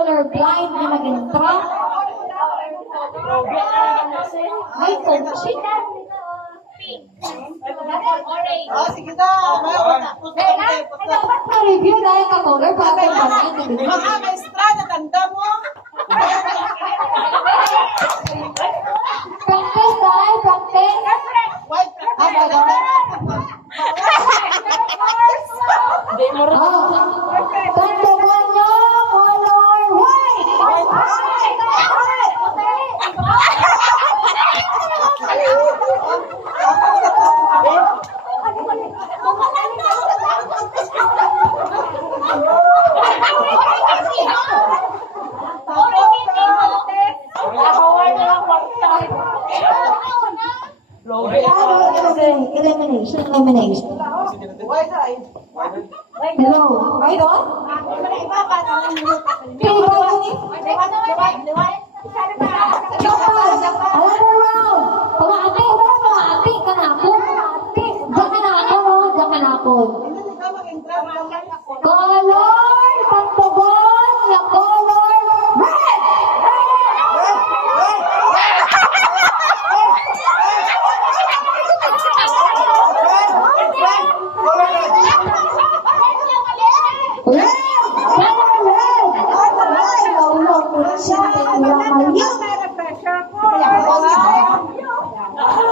colorblind na nag-intra? Ay, coaching. Oh, sige na. Dapat na-review dahil ka-color para ka-blind. Mga maestra, natanda mo. Practice dahil, practice. White. Tandagan nyo, color white. Elimination. White ay. Hello, right on? Another round. Pumati ka na ako. Diyan ka na ako. Hindi ka mag-entra. Color, pagtugon, na color, red! Red! Color red! Ay, naulog ko na siya. Mali.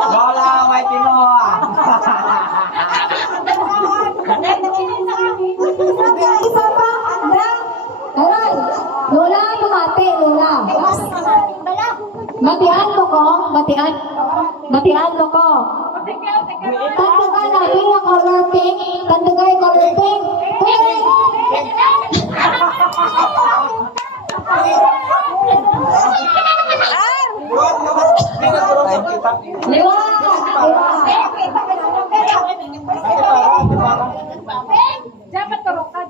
Lola, white mo Isa pa, Aray, Lola, bumati, Lola. Batian mo ko. Tandagan natin yung color pink. Tandagan yung color pink. Pink! Liwa!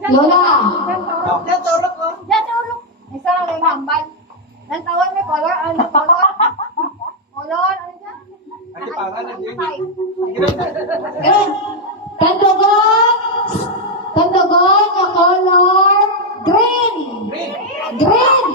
Lola! Diyan, turok ko. Isa lang yung hambal. Ang tawag may color, ano color? Color, ano dyan? Tandagan yung color green! Green!